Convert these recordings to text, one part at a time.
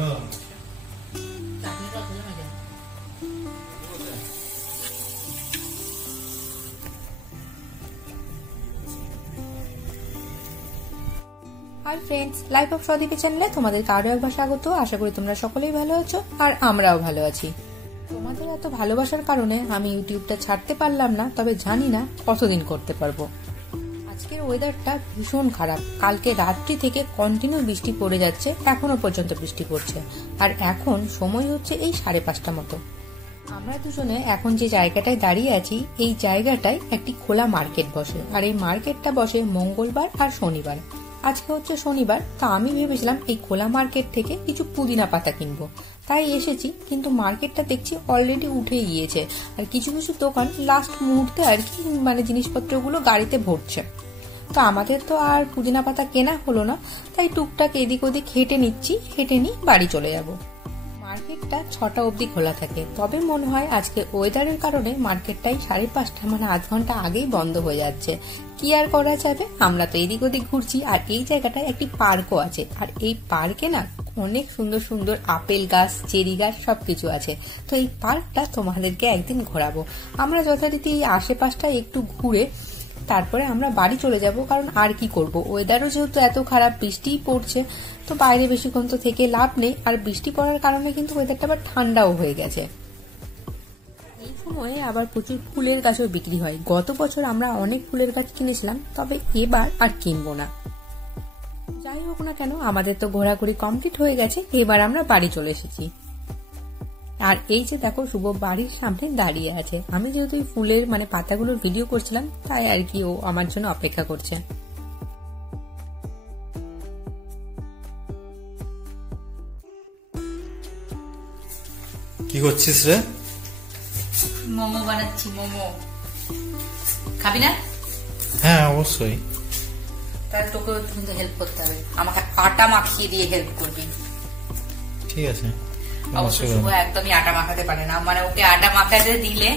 Hi friends, life of সদীপী চ্যানেলে তোমাদেরকে আরো একবার স্বাগত। আশা করি তোমরা সকলেই ভালো আছো আর আমরাও ভালো আছি। তোমাদের এত ভালোবাসার কারণে আমি ইউটিউবটা ছাড়তে পারলাম না, তবে জানি না কতদিন করতে পারবো। আজকের ওয়েদারটা ভীষণ খারাপ। কালকে রাত্রি থেকে কন্টিনিউ বৃষ্টি পড়ে যাচ্ছে, এখনো পর্যন্ত বৃষ্টি পড়ছে। আর এখন সময় হচ্ছে এই 5:30 মতো। আমরা দুজনে এখন যে জায়গাটায় দাঁড়িয়ে আছি, এই জায়গাটায় একটি খোলা মার্কেট বসে। আর এই মার্কেটটা বসে মঙ্গলবার আর শনিবার। আজকে হচ্ছে শনিবার, তো আমি ভেবেছিলাম এই খোলা মার্কেট থেকে কিছু পুদিনা পাতা কিনবো, তাই এসেছি। কিন্তু মার্কেটটা দেখছি অলরেডি উঠে গিয়েছে, আর কিছু কিছু দোকান লাস্ট মুহূর্তে আর কি জিনিসপত্রগুলো গাড়িতে ভরছে। তো আমাদের তো আর পুদিনা পাতা কেনা হলো না, তাই টুকটাক এদিক ওদিক হেঁটে নিয়ে বাড়ি চলে যাব। মার্কেটটা 6টা অবধি খোলা থাকে, তবে মনে হয় আজকে ওয়েদারের কারণে মার্কেটটাই 5:30 আধ ঘন্টা আগেই বন্ধ হয়ে যাচ্ছে। কি আর করা যাবে, আমরা তো এদিক ওদিক ঘুরছি। আর এই জায়গাটায় একটি পার্কও আছে, আর এই পার্কে না অনেক সুন্দর সুন্দর আপেল গাছ, চেরি গাছ সবকিছু আছে। তো এই পার্কটা তোমাদেরকে একদিন ঘোরাবো। আমরা যথারীতি আশেপাশটা একটু ঘুরে তারপরে আমরা বাড়ি চলে যাব, কারণ আর কি করব, ওয়েদারও যেহেতু এত খারাপ, বৃষ্টিই পড়ছে, তো বাইরে বেশিক্ষণ তো থেকে লাভ নেই। আর বৃষ্টি পড়ার কারণে কিন্তু ওয়েদারটা আবার ঠান্ডাও হয়ে গেছে। এই সময়ে আবার প্রচুর ফুলের গাছও বিক্রি হয়। গত বছর আমরা অনেক ফুলের গাছ কিনেছিলাম, তবে এবার আর কিনবো না। যাই হোক না কেন, আমাদের তো ঘোরাঘুরি কমপ্লিট হয়ে গেছে, এবার আমরা বাড়ি চলে এসেছি। আর এই যে দেখো, শুভ বাড়ির সামনে দাঁড়িয়ে আছে। আমি যেহেতু ফুলের পাতাগুলোর ভিডিও করছিলাম, তাই আর কি ও আমার জন্য অপেক্ষা করছে। কি করছিস রে? মোমো বানাচ্ছি। মোমো খাবি না? হ্যাঁ অবশ্যই। তাহলে তোকে কিন্তু হেল্প করতে হবে, আমাকে আটা মাখিয়ে দিয়ে হেল্প করবি। ঠিক আছে। অবশ্য শুভ একদমই আটা মাখাতে পারে না, ওকে আটা মাখাতে দিলে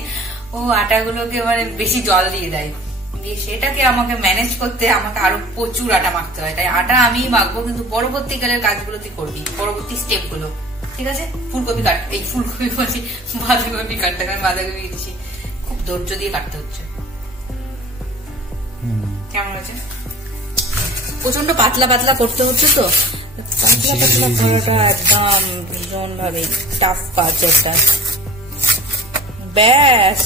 ও আটাগুলোকে বেশি জল দিয়ে দেয়, দিয়ে সেটাকে আমাকে ম্যানেজ করতে আমাকে আরো প্রচুর আটা মাখতে হয়। তাই আটা আমিই মাখবো, কিন্তু পরবর্তীকালের কাজগুলো তুই করবি, পরবর্তী স্টেপ গুলো। ঠিক আছে? ফুলকপি কাট, এই ফুলকপি বলছি, বাঁধাকপি কাটতে, আমি বাঁধাকপি দিচ্ছি, খুব ধৈর্য দিয়ে কাটতে হচ্ছে। কেমন হয়েছে? প্রচন্ড পাতলা পাতলা করতে হচ্ছে, তো পাতলা পাতলা করাটা একদম ভীষণ ভাবে টাফ কাজ একটা। ব্যাস,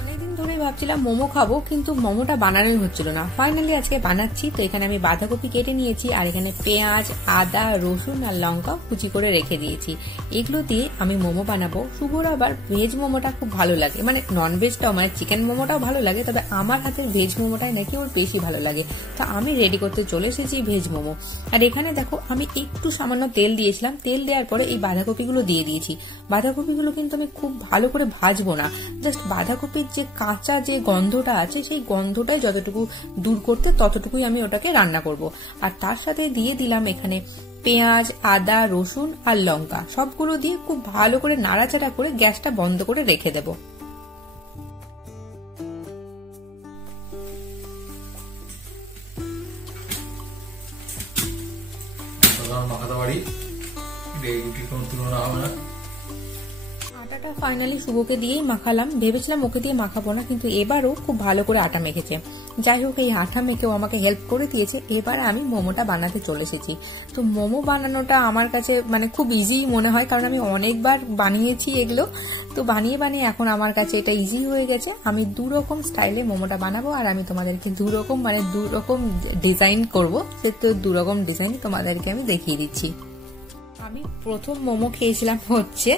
অনেকদিন ধরে ভাবছিলাম মোমো খাবো, কিন্তু মোমোটা বানানোই হচ্ছিল না। ফাইনালি আজকে বানাচ্ছি। তো এখানে আমি বাঁধাকপি কেটে নিয়েছি, আর এখানে পেঁয়াজ, আদা, রসুন আর লঙ্কা কুচি করে রেখে দিয়েছি। এগুলো দিয়ে আমি মোমো বানাবো। শুভর আবার ভেজ মোমোটা খুব ভালো লাগে, নন ভেজটাও, চিকেন মোমোটাও ভালো লাগে, তবে আমার হাতের ভেজ মোমোটাই নাকি ওর বেশি ভালো লাগে। তো আমি রেডি করতে চলে এসেছি ভেজ মোমো। আর এখানে দেখো, আমি একটু সামান্য তেল দিয়েছিলাম, তেল দেওয়ার পরে এই বাঁধাকপিগুলো দিয়ে দিয়েছি। বাঁধাকপিগুলো কিন্তু আমি খুব ভালো করে ভাজবো না, জাস্ট বাঁধাকপির যে কাঁচা যে গন্ধটা আছে, সেই গন্ধটাই যতটুকু দূর করতে ততটুকুই আমি ওটাকে রান্না করব। আর তার সাথে দিয়ে দিলাম এখানে পেঁয়াজ, আদা, রসুন আর লঙ্কা, সবগুলো দিয়ে খুব ভালো করে নাড়াচাড়া করে গ্যাসটা বন্ধ করে রেখে দেব। আটাটা ফাইনালি শুভকে দিয়েই মাখালাম। ভেবেছিলাম ওকে দিয়ে মাখাবো না, কিন্তু এবারও খুব ভালো করে আটা মেখেছে। যাই হোক, এই আটা মেখেও আমাকে হেল্প করে দিয়েছে। এবার আমি মোমোটা বানাতে চলে এসেছি। তো মোমো বানানোটা আমার কাছে খুব ইজি মনে হয়, কারণ আমি অনেকবার বানিয়েছি এগুলো। তো বানিয়ে বানিয়ে এখন আমার কাছে এটা ইজি হয়ে গেছে। আমি 2 রকম স্টাইলে মোমোটা বানাবো, আর আমি তোমাদেরকে 2 রকম ডিজাইন করবো। তো 2 রকম ডিজাইন তোমাদেরকে আমি দেখিয়ে দিচ্ছি। আমি প্রথম মোমো খেয়েছিলাম হচ্ছে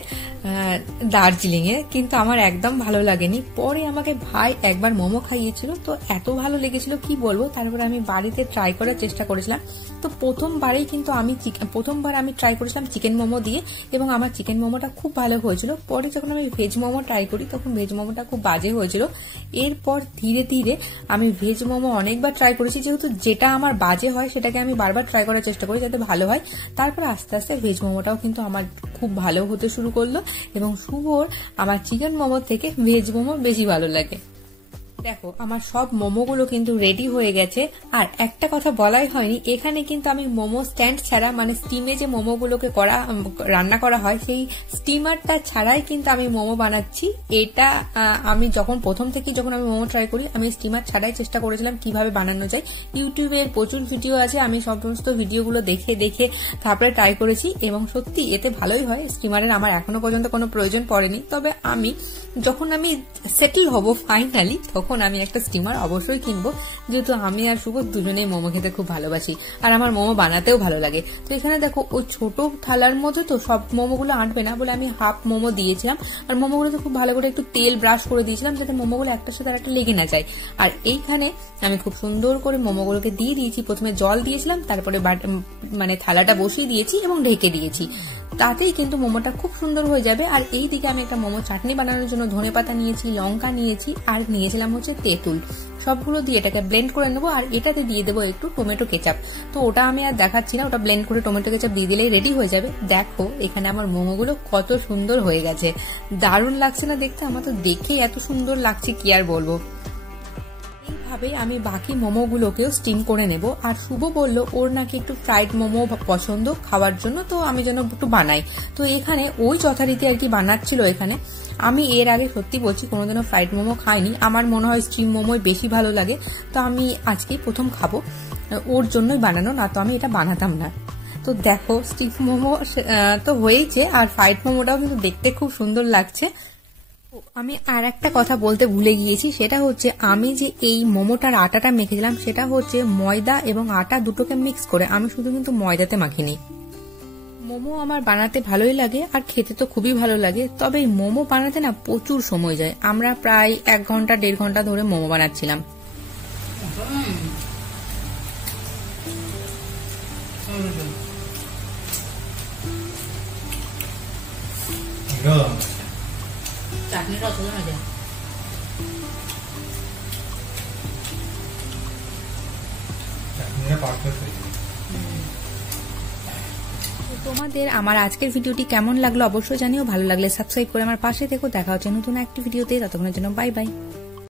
দার্জিলিং এ, কিন্তু আমার একদম ভালো লাগেনি। পরে আমাকে ভাই একবার মোমো খাইয়েছিল, তো এত ভালো লেগেছিল কি বলবো। তারপরে আমি বাড়িতে ট্রাই করার চেষ্টা করেছিলাম। তো প্রথমবার আমি ট্রাই করেছিলাম চিকেন মোমো দিয়ে, এবং আমার চিকেন মোমোটা খুব ভালো হয়েছিল। পরে যখন আমি ভেজ মোমো ট্রাই করি, তখন ভেজ মোমোটা খুব বাজে হয়েছিল। এরপর ধীরে ধীরে আমি ভেজ মোমো অনেকবার ট্রাই করেছি, যেহেতু যেটা আমার বাজে হয় সেটাকে আমি বারবার ট্রাই করার চেষ্টা করি যাতে ভালো হয়। তারপর আস্তে আস্তে ভেজ মোমোটাও কিন্তু আমার খুব ভালো হতে শুরু করলো, এবং শুভর আমার চিকেন মোমো থেকে ভেজ মোমো বেশি ভালো লাগে। দেখো আমার সব মোমোগুলো কিন্তু রেডি হয়ে গেছে। আর একটা কথা বলাই হয়নি, এখানে কিন্তু আমি মোমো স্ট্যান্ড ছাড়া মানে স্টিমে যে মোমোগুলোকে রান্না করা হয় সেই স্টিমারটা ছাড়াই কিন্তু আমি মোমো বানাচ্ছি। এটা আমি প্রথম থেকে যখন আমি মোমো ট্রাই করি আমি স্টিমার ছাড়াই চেষ্টা করেছিলাম কিভাবে বানানো যায়। ইউটিউবে প্রচুর ভিডিও আছে, আমি সমস্ত ভিডিওগুলো দেখে দেখে তারপরে ট্রাই করেছি এবং সত্যি এতে ভালোই হয়। স্টিমারের আমার এখনো পর্যন্ত কোনো প্রয়োজন পড়েনি, তবে যখন আমি সেটেল হব ফাইনালি তখন আমি একটা স্টিমার অবশ্যই কিনবো, যেহেতু আমি আর শুভ দুজনেই মোমো খেতে খুব ভালোবাসি আর আমার মোমো বানাতেও ভালো লাগে। তো এখানে দেখো ওই ছোট থালার মধ্যে তো সব মোমোগুলো আঁটবে না বলে আমি হাফ মোমো দিয়েছিলাম, আর মোমোগুলোতে খুব ভালো করে একটু তেল ব্রাশ করে দিয়েছিলাম যাতে মোমোগুলো একটার সাথে একটা লেগে না যায়। আর এইখানে আমি খুব সুন্দর করে মোমোগুলোকে দিয়ে দিয়েছি। প্রথমে জল দিয়েছিলাম, তারপরে মানে থালাটা বসিয়ে দিয়েছি এবং ঢেকে দিয়েছি, তাতেই কিন্তু মোমোটা খুব সুন্দর হয়ে যাবে। আর এই দিকে আমি একটা মোমো চাটনি বানানোর জন্য ধনেপাতা নিয়েছি, লঙ্কা নিয়েছি আর নিয়েছিলাম হচ্ছে তেঁতুল। সবগুলো দিয়ে এটাকে ব্লেন্ড করে নেবো আর এটাতে দিয়ে দেবো একটু টমেটো কেচাপ। তো ওটা আমি আর দেখাচ্ছি না, ওটা ব্লেন্ড করে টমেটো কেচাপ দিয়ে দিলেই রেডি হয়ে যাবে। দেখো এখানে আমার মোমোগুলো কত সুন্দর হয়ে গেছে, দারুণ লাগছে না দেখতে? আমার তো দেখেই এত সুন্দর লাগছে কি আর বলবো। এইভাবে আমি বাকি মোমোগুলোকেও স্টিম করে নেব। আর শুভ বলল ওর নাকি একটু ফ্রাইড মোমো পছন্দ খাওয়ার জন্য, তো আমি যেন একটু বানাই। তো এখানে ওই যথারীতি আর কি বানাচ্ছিল। এখানে আমি এর আগে সত্যি বলছি কোনোদিনও ফ্রাইড মোমো খাইনি, আমার মনে হয় স্টিম মোমোই বেশি ভালো লাগে। তো আমি আজকেই প্রথম খাবো, ওর জন্যই বানানো, না তো আমি এটা বানাতাম না। তো দেখো স্টিম মোমো তো হয়েইছে, আর ফ্রাইড মোমোটাও কিন্তু দেখতে খুব সুন্দর লাগছে। আমি আর একটা কথা বলতে ভুলে গিয়েছি, সেটা হচ্ছে আমি যে এই মোমোটার আটাটা মেখেছিলাম সেটা হচ্ছে ময়দা এবং আটা দুটোকে মিক্স করে, আমি শুধু কিন্তু ময়দাতে মাখিনি। মোমো আমার বানাতে ভালোই লাগে আর খেতে তো খুবই ভালো লাগে, তবে এই মোমো বানাতে না প্রচুর সময় যায়। আমরা প্রায় 1 ঘন্টা 1.5 ঘন্টা ধরে মোমো বানাচ্ছিলাম। চাটনিটা অত মজা। তোমাদের আমার আজকের ভিডিওটি কেমন লাগলো অবশ্যই জানিও। ভালো লাগলে সাবস্ক্রাইব করে আমার পাশে থেকো। দেখা হচ্ছে নতুন একটি ভিডিওতে, ততক্ষণের জন্য বাই বাই।